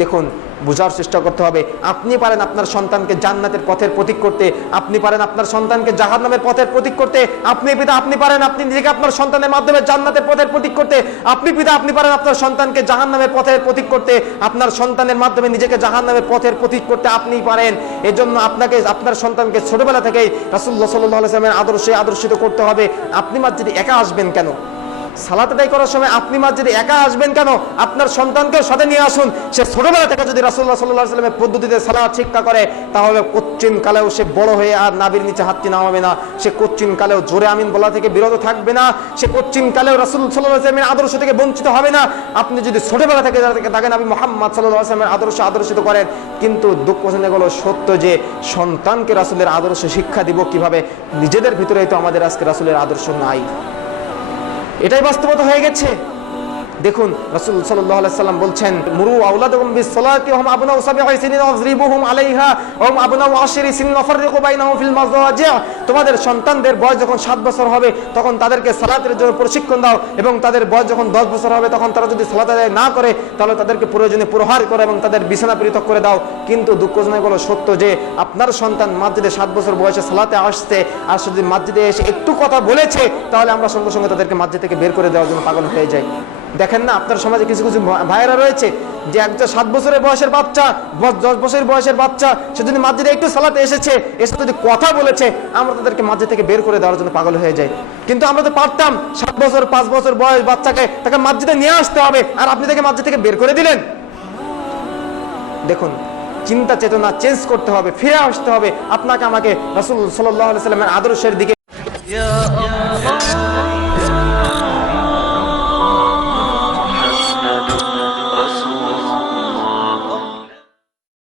দেখুন, বোঝার চেষ্টা করতে হবে। আপনি পারেন আপনার সন্তানকে জান্নাতের পথের প্রতীক করতে, আপনি পারেন আপনার সন্তানকে জাহান্নামের পথের প্রতীক করতে। আপনি পিতা, আপনি পারেন আপনি নিজেকে আপনার সন্তানের মাধ্যমে জান্নাতের পথের প্রতীক করতে। আপনি পিতা, আপনি পারেন আপনার সন্তানকে জাহান্নামের পথের প্রতীক করতে। আপনার সন্তানের মাধ্যমে নিজেকে জাহান্নামের পথের প্রতীক করতে আপনি পারেন। এজন্য আপনাকে আপনার সন্তানকে ছোটবেলা থেকেই রাসূলুল্লাহ সাল্লাল্লাহু আলাইহি ওয়াসাল্লামের আদর্শে আদর্শিত করতে হবে। আপনি মসজিদে একা আসবেন কেন? সালাত আদায় করার সময় আপনি মসজিদে একা আসবেন কেন? আপনার সন্তানকেও সাথে নিয়ে আসুন। সে ছোটবেলা থেকে যদি রাসূলুল্লাহ সাল্লাল্লাহু আলাইহি ওয়াসাল্লামের পদ্ধতিতে সালাত শিক্ষা করে, তাহলে কচ্চিন কালেও সে বড় হয়ে আর নাভির নিচে হাতটি নামাবে না। সে কচ্চিন কালেও জোরে আমিন বলা থেকে বিরত থাকবে না। সে কচ্চিন কালেও রাসূল সাল্লাল্লাহু আলাইহি ওয়াসাল্লামের আদর্শ থেকে বঞ্চিত হবে না। আপনি যদি ছোটবেলা থেকে তাকে নবী মুহাম্মদ সাল্লাল্লাহু আলাইহি ওয়াসাল্লামের আদর্শ আদর্শিত করেন, কিন্তু দুঃখজনক হলো সত্য যে সন্তানকে রাসূলের আদর্শ শিক্ষা দিব কিভাবে? নিজেদের ভিতরেই তো আমাদের আজকে রাসূলের আদর্শ নাই। এটাই বাস্তবতা হয়ে গেছে। দেখুন, রাসূল সাল্লাল্লাহু আলাইহি সাল্লাম বলছেন, মুরু আওলাদাকুম বিস-সালাতি ওয়া হুম আবনাউ সাবঈ সিনিন ওয়াযরিবুহুম আলাইহা ওয়া হুম আবনাউ 10 সিনিন ওয়াফাররিকু বাইনাহুম ফিল মাযাজি'। তোমাদের সন্তানদের বয়স যখন 7 বছর হবে তখন তাদেরকে সালাতের জন্য প্রশিক্ষণ দাও, এবং তাদের বয়স যখন 10 বছর হবে তখন তারা যদি সালাত আদায় না করে তাহলে তাদেরকে প্রয়োজনে প্রহার করো এবং তাদের বিছানা পৃথক করে দাও। কিন্তু দুঃখজনক হলো সত্য যে আপনার সন্তান মসজিদে 7 বছর বয়সে সালাতে আসছে, আর যদি মসজিদে এসে একটু কথা বলেছে তাহলে আমরা সঙ্গে সঙ্গে তাদেরকে মসজিদ থেকে বের করে দেওয়ার জন্য পাগল হয়ে যাই। দেখেন না, আপনার সমাজে কিছু কিছু ভাইয়েরা রয়েছে যে একটা 7 বছরের বয়সের বাচ্চা, 10 বছরের বয়সের বাচ্চা, সে যদি মসজিদে একটু সালাতে এসে যদি কথা বলেছে, আমরা তাদেরকে মসজিদ থেকে বের করে দেওয়ার জন্য পাগল হয়ে যাই। কিন্তু আমরা তো পারতাম 7 বছর 5 বছর বয়স বাচ্চাকে তাকে মসজিদে নিয়ে আসতে হবে, আর আপনি তাকে মসজিদ থেকে বের করে দিলেন। দেখুন, চিন্তা চেতনা চেঞ্জ করতে হবে, ফিরে আসতে হবে আপনাকে আমাকে রাসূল সাল্লাল্লাহু আলাইহি ওয়াসাল্লামের আদর্শের দিকে।